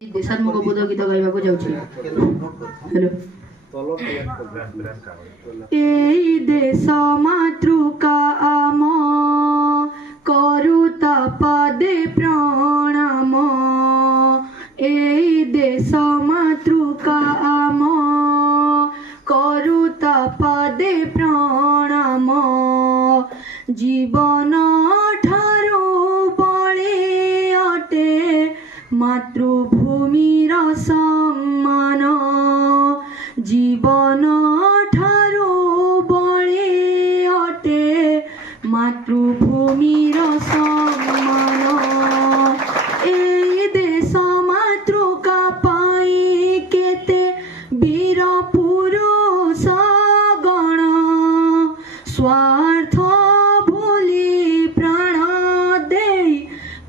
देशात्मक बोध गीत गाइबाकू जाउछि। हेलो एई देश मातृका आम करुता पदे प्रणाम। एई देश मातृका आम करुता पदे प्रणाम। जीवन ठारू बळे अटे मातृभूमिर सम्मान। जीवन ठारू बळे अटे मातृभूमिर सम्मान। एई देश मातृका पाई केते वीर पुरुष गण स्वार्थ भूली प्राण देई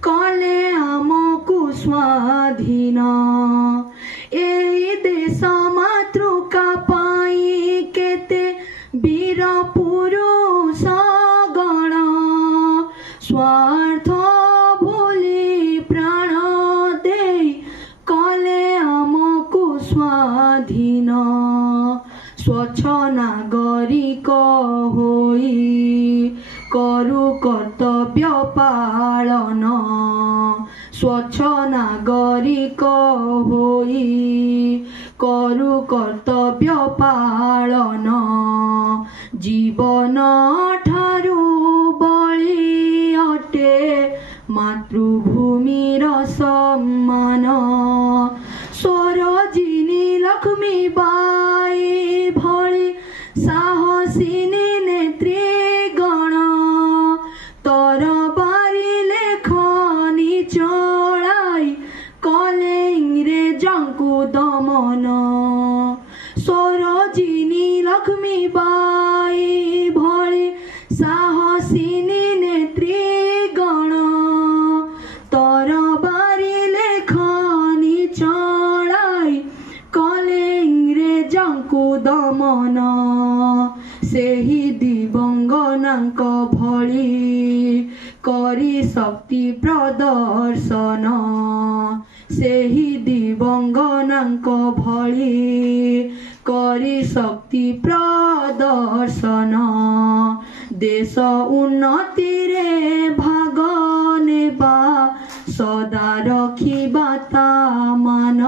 कले आमकु स्वाधीन। एई देश मातृका पाई केते वीर पुरुष गण स्वार्थ भूली प्राण देई कले आमकु स्वाधीन। स्वच्छ नागरिक होई करु कर्तव्य पालन। स्वच्छ नागरिक होई करु कर्तव्य पालन। जीवन ठारू बळी अटे मातृभूमिर सम्मान। स्वरजिनी लक्ष्मी बाई भଳି साहसिनी नेत्री गण तरबारी लेखनी चलाई कले इंग्रेजंकु दमन। स्वरजिनी लक्ष्मी बाई भଳି साहसिनी नेत्री गण तरबारी लेखनी चलाई कले इंग्रेजंकु दमन। सेही दिवंगनांक भଳି करी शक्ति प्रदर्शन। सेही दिवंगनांक भଳି करी शक्ति प्रदर्शन। देश उन्नति रे भाग नेबा सदा रखिबा ता मान।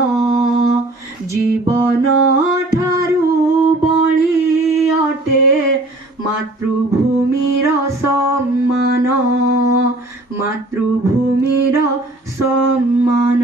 जीवन ठारू बळी अटे मातृभूमिर सम्मान। मातृभूमिर सम्मान।